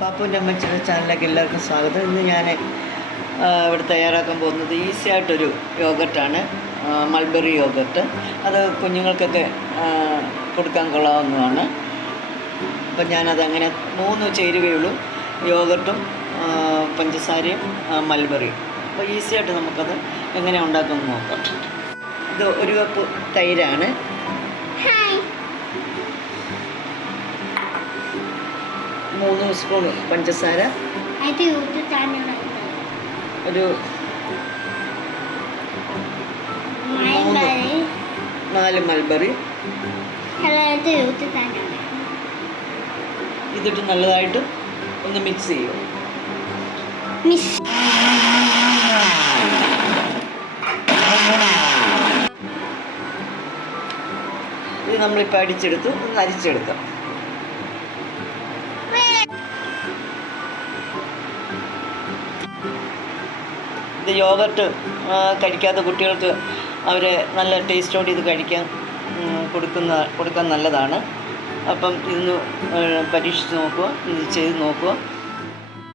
പാപ്പുവിൻ്റെ അമ്മച്ചിയുടെ ചാനലിലേക്ക് എല്ലാവർക്കും സ്വാഗതം. ഇന്ന് ഞാൻ ഇവിടെ തയ്യാറാക്കാൻ പോകുന്നത് ഈസി ആയിട്ടൊരു യോഗർട്ടാണ്, മൾബറി യോഗർട്ട്. അത് കുഞ്ഞുങ്ങൾക്കൊക്കെ കൊടുക്കാൻ കൊള്ളാവുന്നതാണ്. അപ്പം ഞാനതങ്ങനെ 3 ചേരുവയുള്ളൂ: യോഗർട്ടും പഞ്ചസാരയും മൾബറിയും. അപ്പോൾ ഈസി ആയിട്ട് നമുക്കത് എങ്ങനെ ഉണ്ടാക്കുമെന്ന് നോക്കാം. ഇത് 1 കപ്പ് തൈരാണ്, 3 സ്പൂൺ പഞ്ചസാര, ഒരു 4 മൾബറി. ഇതിട്ട് നല്ലതായിട്ട് ഒന്ന് മിക്സ് ചെയ്യും. ഇത് നമ്മളിപ്പോൾ അടിച്ചെടുത്തു, ഒന്ന് അരിച്ചെടുക്കാം. ഇത് യോഗർട്ട് കഴിക്കാത്ത കുട്ടികൾക്ക് അവരെ നല്ല ടേസ്റ്റോടെ ഇത് കൊടുക്കാൻ നല്ലതാണ്. അപ്പം ഇന്ന് പരീക്ഷിച്ച് നോക്കുക, ഇത് ചെയ്ത് നോക്കുക.